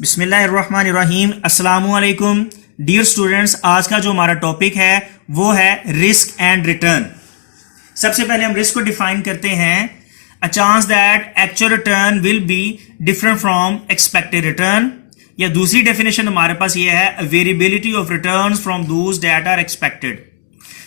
बिस्मिल्लाहिर्रहमानिर्रहीम। अस्सलामुअलैकुम dear students, आज का जो हमारा टॉपिक है वो है रिस्क एंड रिटर्न। सबसे पहले हम रिस्क को डिफाइन करते हैं। A chance that actual return will be different from expected return, या दूसरी डेफिनेशन हमारे पास ये है variability of returns from those that are expected.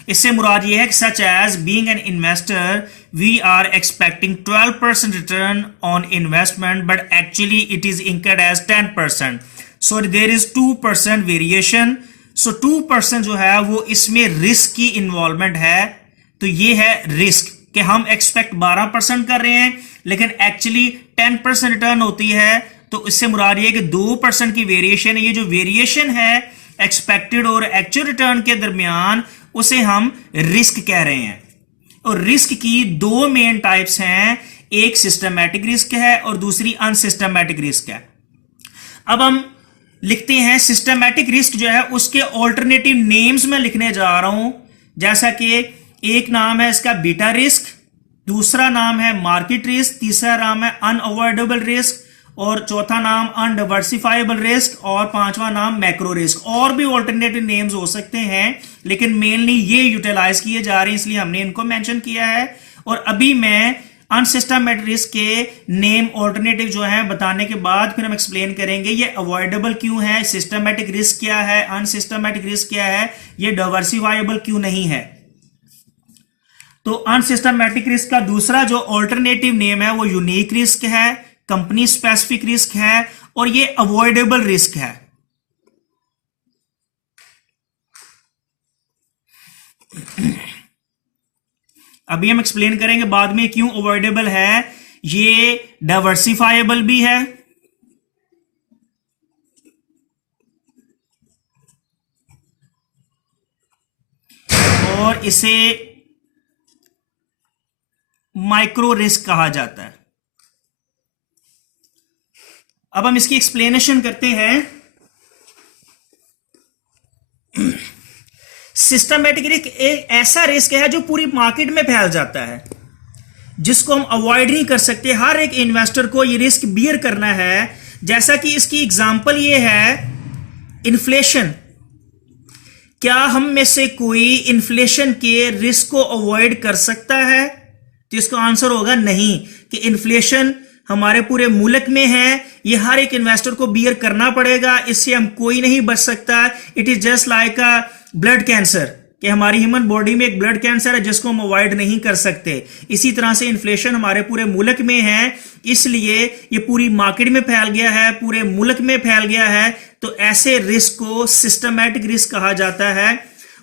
इससे मुराद ये है कि such as being an investor we are expecting 12% return on investment but actually it is incurred as 10%, so there is 2% variation. So 2% जो है वो इसमें रिस्क की इन्वॉल्वमेंट है। तो ये है रिस्क कि हम एक्सपेक्ट 12% कर रहे हैं लेकिन एक्चुअली 10% रिटर्न होती है। तो इससे मुराद ये कि 2% की वेरिएशन है। ये जो वेरिएशन है एक्सपेक्टेड और एक्चुअल रिटर्न के दरमियान उसे हम रिस्क कह रहे हैं। और रिस्क की दो मेन टाइप्स हैं, एक सिस्टमैटिक रिस्क है और दूसरी अनसिस्टमैटिक रिस्क है। अब हम लिखते हैं सिस्टमैटिक रिस्क जो है उसके ऑल्टरनेटिव नेम्स में लिखने जा रहा हूं। जैसा कि एक नाम है इसका बीटा रिस्क, दूसरा नाम है मार्केट रिस्क, तीसरा नाम है अनअवॉइडेबल रिस्क और चौथा नाम अनडाइवर्सिफाइबल रिस्क और पांचवा नाम मैक्रो रिस्क। और भी ऑल्टरनेटिव नेम्स हो सकते हैं लेकिन मेनली ये यूटिलाइज किए जा रहे हैं इसलिए हमने इनको मेंशन किया है। और अभी मैं अनसिस्टमैटिक रिस्क के नेम ऑल्टरनेटिव जो है बताने के बाद फिर हम एक्सप्लेन करेंगे ये अवॉइडेबल क्यों है, सिस्टमैटिक रिस्क क्या है, अनसिस्टमैटिक रिस्क क्या है, ये डाइवर्सिफाइबल क्यों नहीं है। तो अनसिस्टमैटिक रिस्क का दूसरा जो ऑल्टरनेटिव नेम है वो यूनिक रिस्क है, कंपनी स्पेसिफिक रिस्क है और ये अवॉइडेबल रिस्क है। अभी हम एक्सप्लेन करेंगे बाद में क्यों अवॉइडेबल है। ये डाइवर्सिफाइबल भी है और इसे माइक्रो रिस्क कहा जाता है। अब हम इसकी एक्सप्लेनेशन करते हैं। सिस्टमैटिक रिस्क एक ऐसा रिस्क है जो पूरी मार्केट में फैल जाता है, जिसको हम अवॉइड नहीं कर सकते। हर एक इन्वेस्टर को ये रिस्क बियर करना है। जैसा कि इसकी एग्जांपल ये है इन्फ्लेशन। क्या हम में से कोई इन्फ्लेशन के रिस्क को अवॉइड कर सकता है? तो इसका आंसर होगा नहीं, कि इन्फ्लेशन हमारे पूरे मुल्क में है, ये हर एक इन्वेस्टर को बियर करना पड़ेगा, इससे हम कोई नहीं बच सकता। It is just like a blood cancer, कि हमारी ह्यूमन बॉडी में एक ब्लड कैंसर है जिसको हम अवॉइड नहीं कर सकते। इसी तरह से इन्फ्लेशन हमारे पूरे मुल्क में है, इसलिए ये पूरी मार्केट में फैल गया है, पूरे मुल्क में फैल गया है। तो ऐसे रिस्क को सिस्टमैटिक रिस्क कहा जाता है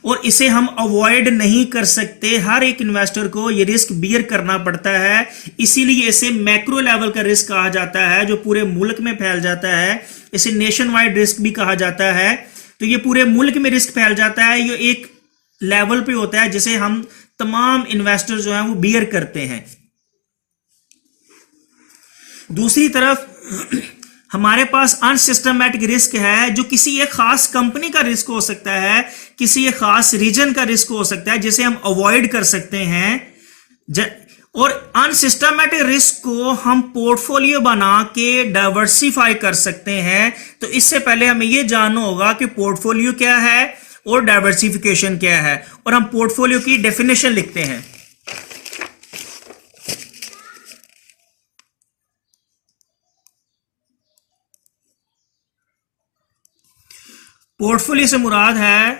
और इसे हम अवॉइड नहीं कर सकते। हर एक इन्वेस्टर को ये रिस्क बियर करना पड़ता है, इसीलिए इसे मैक्रो लेवल का रिस्क कहा जाता है जो पूरे मुल्क में फैल जाता है। इसे नेशन वाइड रिस्क भी कहा जाता है। तो ये पूरे मुल्क में रिस्क फैल जाता है, ये एक लेवल पे होता है जिसे हम तमाम इन्वेस्टर जो हैं वो बियर करते हैं। दूसरी तरफ हमारे पास अनसिस्टमैटिक रिस्क है जो किसी एक खास कंपनी का रिस्क हो सकता है, किसी एक खास रीजन का रिस्क हो सकता है जिसे हम अवॉइड कर सकते हैं। और अनसिस्टमैटिक रिस्क को हम पोर्टफोलियो बना के डाइवर्सिफाई कर सकते हैं। तो इससे पहले हमें यह जानना होगा कि पोर्टफोलियो क्या है और डाइवर्सिफिकेशन क्या है, और हम पोर्टफोलियो की डेफिनेशन लिखते हैं। पोर्टफोलियो से मुराद है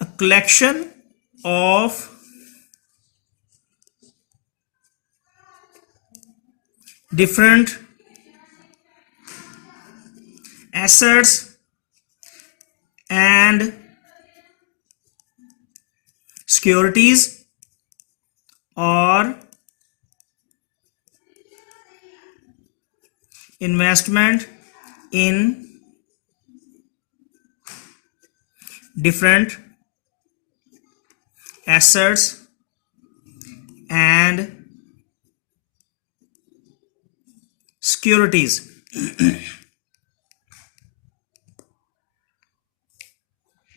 a collection of different assets and securities or investment in different assets and securities.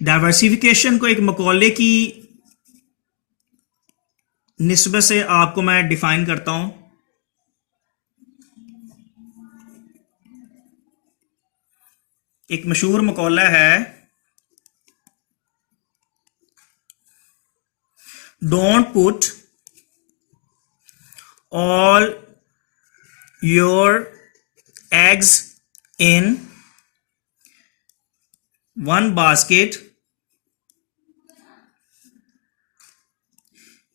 Diversification को एक मकौले की निस्बत से आपको मैं डिफाइन करता हूं। एक मशहूर मकौला है, don't put all your eggs in one basket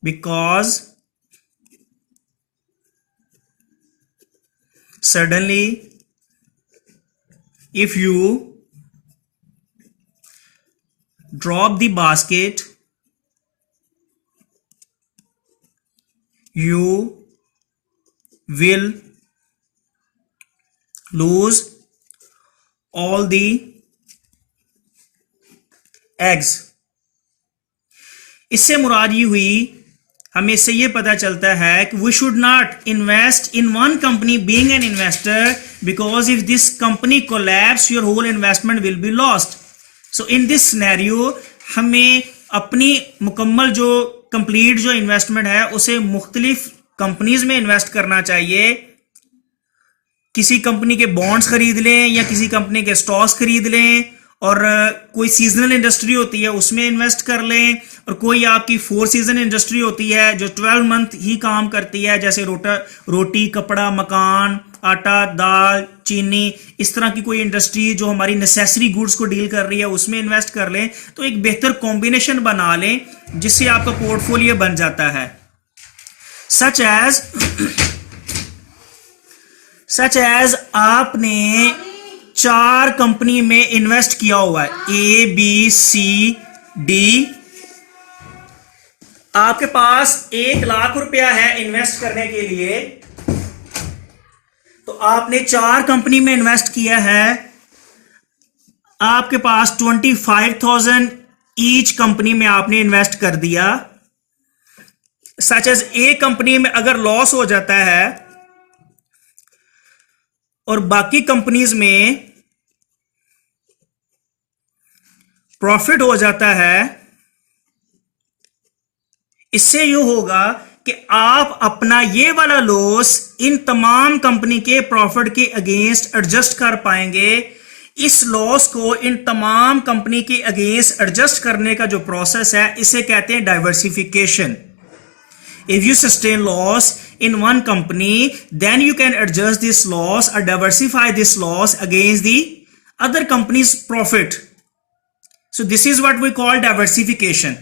because suddenly if you drop the basket you will lose all the eggs। इससे मुराद ये हुई, हमें इससे ये पता चलता है कि we should not invest in one company being an investor, because if this company collapse your whole investment will be lost. So in this scenario हमें अपनी मुकम्मल जो कंप्लीट जो इन्वेस्टमेंट है उसे मुख्तलिफ कंपनीज में इन्वेस्ट करना चाहिए। किसी कंपनी के बॉन्ड्स खरीद लें या किसी कंपनी के स्टॉक्स खरीद लें, और कोई सीजनल इंडस्ट्री होती है उसमें इन्वेस्ट कर लें, और कोई आपकी 4 सीजन इंडस्ट्री होती है जो 12 मंथ ही काम करती है, जैसे रोटी, कपड़ा, मकान, आटा, दाल, चीनी, इस तरह की कोई इंडस्ट्री जो हमारी नेसेसरी गुड्स को डील कर रही है उसमें इन्वेस्ट कर लें। तो एक बेहतर कॉम्बिनेशन बना लें जिससे आपका पोर्टफोलियो बन जाता है। सच एज आपने 4 कंपनी में इन्वेस्ट किया हुआ है, ए बी सी डी, आपके पास 1 लाख रुपया है इन्वेस्ट करने के लिए, तो आपने 4 कंपनी में इन्वेस्ट किया है, आपके पास 25,000 ईच कंपनी में आपने इन्वेस्ट कर दिया। सच एज ए कंपनी में अगर लॉस हो जाता है और बाकी कंपनीज में प्रॉफिट हो जाता है, इससे यू होगा कि आप अपना ये वाला लॉस इन तमाम कंपनी के प्रॉफिट के अगेंस्ट एडजस्ट कर पाएंगे। इस लॉस को इन तमाम कंपनी के अगेंस्ट एडजस्ट करने का जो प्रोसेस है इसे कहते हैं diversification. If you sustain loss in one company, then you can adjust this loss or diversify this loss against the other company's profit. So this is what we call diversification.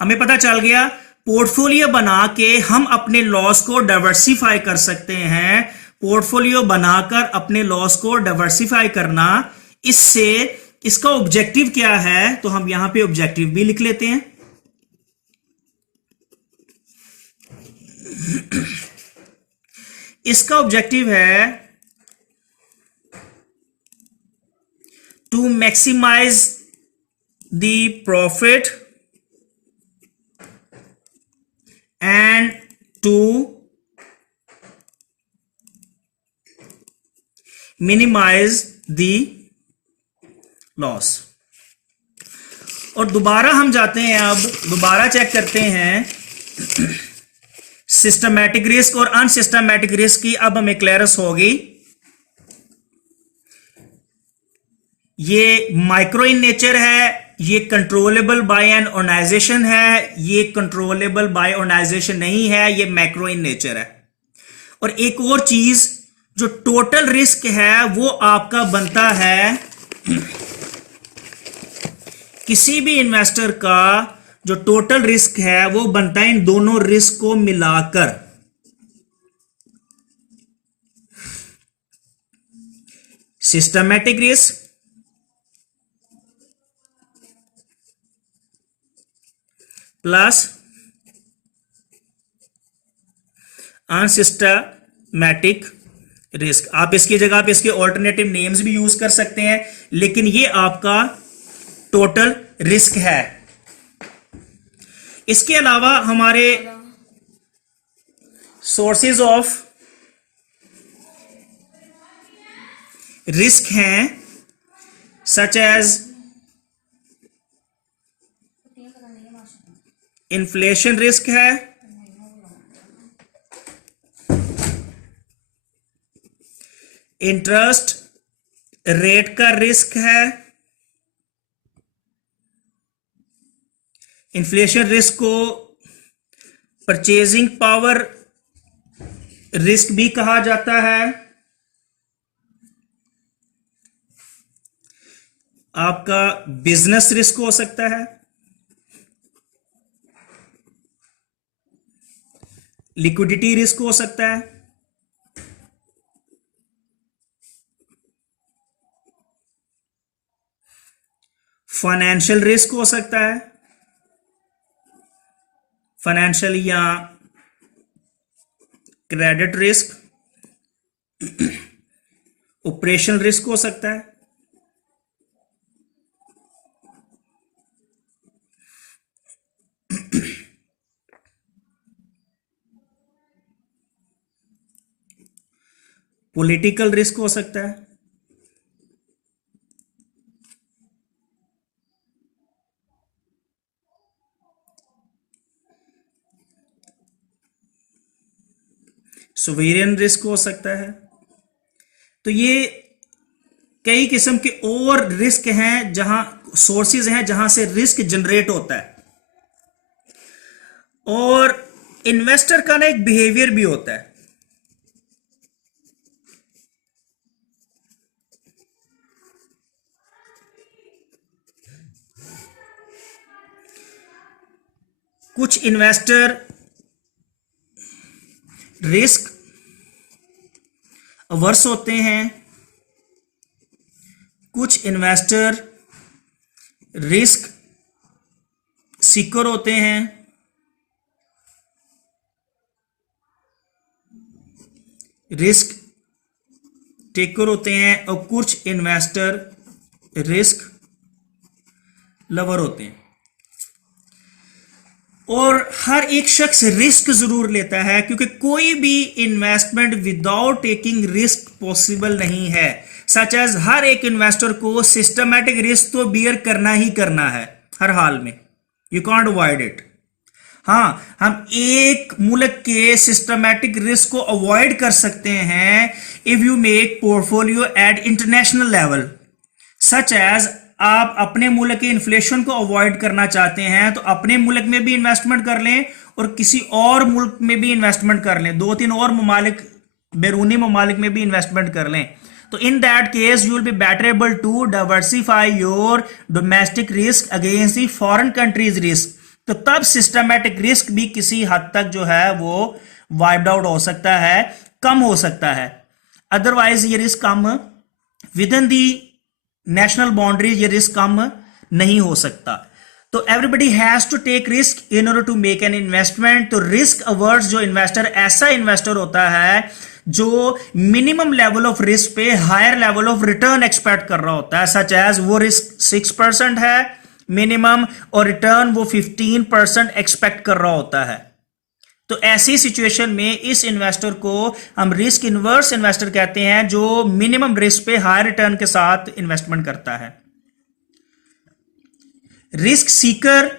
हमें पता चल गया portfolio बना के हम अपने loss को diversify कर सकते हैं। पोर्टफोलियो बनाकर अपने लॉस को डाइवर्सिफाई करना, इससे इसका ऑब्जेक्टिव क्या है, तो हम यहां पे ऑब्जेक्टिव भी लिख लेते हैं। इसका ऑब्जेक्टिव है to maximise the profit and to minimise the loss. और दोबारा हम जाते हैं, अब दोबारा चेक करते हैं सिस्टमैटिक रिस्क और अनसिस्टमैटिक रिस्क की। अब हमें क्लियरेंस होगी। ये माइक्रो इन नेचर है, ये कंट्रोलेबल बाय एन ऑर्गेनाइजेशन है, ये कंट्रोलेबल बाय ऑर्गेनाइजेशन नहीं है, ये मैक्रो इन नेचर है। और एक और चीज जो टोटल रिस्क है वो आपका बनता है किसी भी इन्वेस्टर का जो टोटल रिस्क है वो बनता है इन दोनों रिस्क को मिलाकर। Systematic risk plus unsystematic risk. आप इसकी जगह पे इसके ऑल्टरनेटिव नेम्स भी यूज कर सकते हैं, लेकिन ये आपका टोटल रिस्क है। इसके अलावा हमारे सोर्सेज ऑफ रिस्क हैं, सच एज इन्फ्लेशन रिस्क है, इंटरेस्ट रेट का रिस्क है, इन्फ्लेशन रिस्क को परचेजिंग पावर रिस्क भी कहा जाता है। आपका बिजनेस रिस्क हो सकता है, लिक्विडिटी रिस्क हो सकता है, फाइनेंशियल रिस्क हो सकता है, फाइनेंशियल या क्रेडिट रिस्क, ऑपरेशनल रिस्क हो सकता है, पॉलिटिकल रिस्क हो सकता है, सोवेरियन रिस्क हो सकता है। तो ये कई किस्म के और रिस्क हैं, जहां सोर्सेज हैं जहां से रिस्क जनरेट होता है। और इन्वेस्टर का ना एक बिहेवियर भी होता है। कुछ इन्वेस्टर रिस्क अवर्स होते हैं, कुछ इन्वेस्टर रिस्क सीकर होते हैं, रिस्क टेकर होते हैं, और कुछ इन्वेस्टर रिस्क लवर होते हैं। और हर एक शख्स रिस्क जरूर लेता है, क्योंकि कोई भी investment without taking risk possible नहीं है। सच एज हर एक इन्वेस्टर को सिस्टमैटिक रिस्क तो बियर करना ही करना है हर हाल में, यू कांट अवॉइड इट। हाँ, हम एक मुल्क के सिस्टमैटिक रिस्क को अवॉइड कर सकते हैं if you make portfolio at international level. Such as आप अपने मुल्क के इन्फ्लेशन को अवॉइड करना चाहते हैं तो अपने मुल्क में भी इन्वेस्टमेंट कर लें और किसी और मुल्क में भी इन्वेस्टमेंट कर लें, 2-3 और ममालिक, बैरूनी ममालिक में भी इन्वेस्टमेंट कर लें। तो in that case you will be better able to diversify your domestic risk against the foreign countries risk. तो तब सिस्टमैटिक रिस्क भी किसी हद तक जो है वो वाइप्ड आउट हो सकता है, कम हो सकता है। अदरवाइज ये रिस्क कम within the national boundaries, ये रिस्क कम नहीं हो सकता। तो everybody has to take risk in order to make an investment. तो रिस्क अवर्स जो इन्वेस्टर, ऐसा इन्वेस्टर होता है जो मिनिमम लेवल ऑफ रिस्क पे higher level of return expect कर रहा होता है। सच एज वो रिस्क 6% है मिनिमम और रिटर्न वो 15% एक्सपेक्ट कर रहा होता है। तो ऐसी सिचुएशन में इस इन्वेस्टर को हम रिस्क इन्वर्स इन्वेस्टर कहते हैं, जो मिनिमम रिस्क पे हाई रिटर्न के साथ इन्वेस्टमेंट करता है। रिस्क सीकर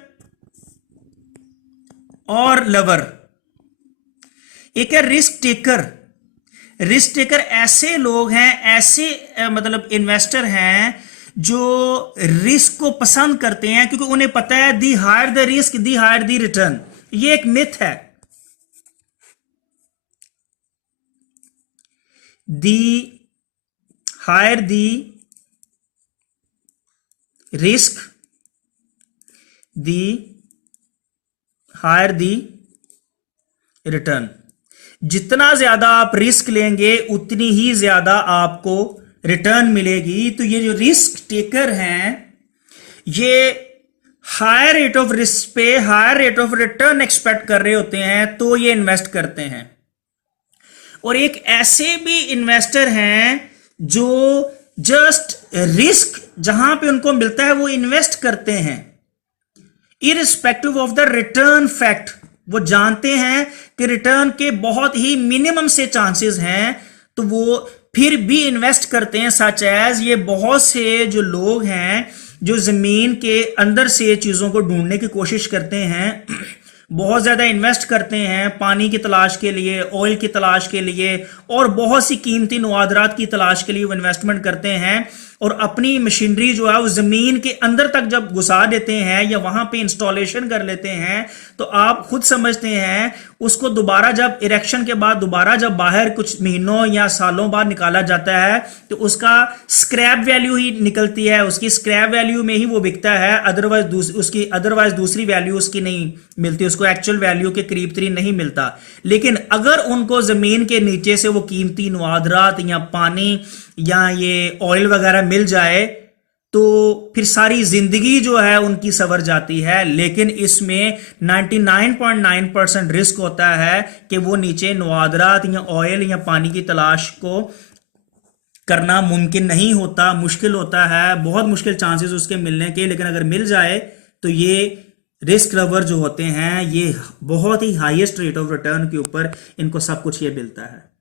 और लवर। एक है रिस्क टेकर। रिस्क टेकर ऐसे लोग हैं, ऐसे मतलब इन्वेस्टर हैं जो रिस्क को पसंद करते हैं, क्योंकि उन्हें पता है the higher the risk the higher the return. ये एक मिथ है। The higher the risk the higher the return. जितना ज्यादा आप रिस्क लेंगे उतनी ही ज्यादा आपको रिटर्न मिलेगी। तो ये जो रिस्क टेकर हैं ये हायर रेट ऑफ रिस्क पे higher rate of return expect कर रहे होते हैं, तो ये इन्वेस्ट करते हैं। और एक ऐसे भी इन्वेस्टर हैं जो जस्ट रिस्क जहां पे उनको मिलता है वो इन्वेस्ट करते हैं, irrespective of the return fact. वो जानते हैं कि रिटर्न के बहुत ही मिनिमम से चांसेस हैं, तो वो फिर भी इन्वेस्ट करते हैं। सच एज ये बहुत से जो लोग हैं जो जमीन के अंदर से चीजों को ढूंढने की कोशिश करते हैं, बहुत ज़्यादा इन्वेस्ट करते हैं पानी की तलाश के लिए, ऑयल की तलाश के लिए और बहुत सी कीमती नवादरात की तलाश के लिए वो इन्वेस्टमेंट करते हैं और अपनी मशीनरी जो है वो ज़मीन के अंदर तक जब घुसा देते हैं या वहाँ पे इंस्टॉलेशन कर लेते हैं तो आप खुद समझते हैं उसको दोबारा जब इरेक्शन के बाद दोबारा जब बाहर कुछ महीनों या सालों बाद निकाला जाता है तो उसका स्क्रैप वैल्यू ही निकलती है, उसकी स्क्रैप वैल्यू में ही वो बिकता है, अदरवाइज दूसरी वैल्यू उसकी नहीं मिलती, उसको एक्चुअल वैल्यू के करीब तरीन नहीं मिलता। लेकिन अगर उनको जमीन के नीचे से वो कीमती नवादरात या पानी या ये ऑयल वगैरह मिल जाए तो फिर सारी जिंदगी जो है उनकी सवर जाती है। लेकिन इसमें 99.9% रिस्क होता है कि वो नीचे नवादरात या ऑयल या पानी की तलाश को करना मुमकिन नहीं होता, मुश्किल होता है, बहुत मुश्किल चांसेस उसके मिलने के। लेकिन अगर मिल जाए तो ये रिस्क लवर जो होते हैं ये बहुत ही हाईएस्ट रेट ऑफ रिटर्न के ऊपर इनको सब कुछ ये मिलता है।